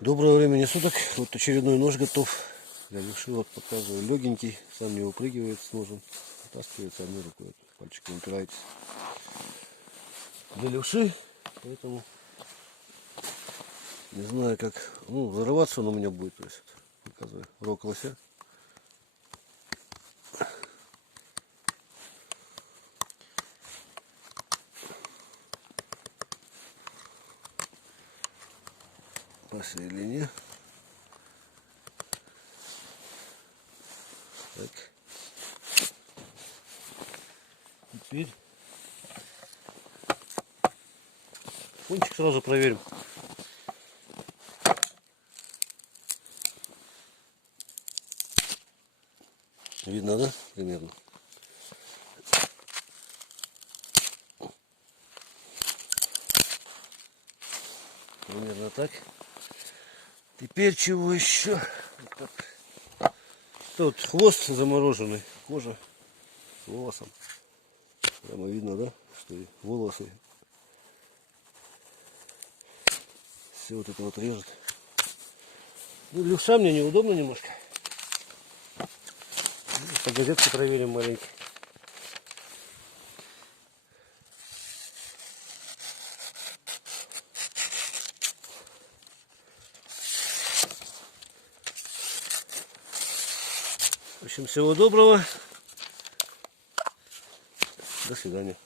Доброго времени суток. Вот очередной нож готов. Я решил, вот показываю, легенький, сам не выпрыгивает с ножем. Вытаскивается одной рукой. Пальчиком упирается. Для левши, поэтому не знаю как. Ну, зарываться он у меня будет. То есть, показываю. Рог лося. Посередине. Так. Теперь кончик сразу проверим. Видно, да? Примерно. Примерно так. Теперь чего еще? Тут хвост замороженный, кожа с волосом. Прямо видно, да, что и волосы. Все вот это вот режет. Ну, левша мне неудобно немножко. По газетке проверим маленько. В общем, всего доброго. До свидания.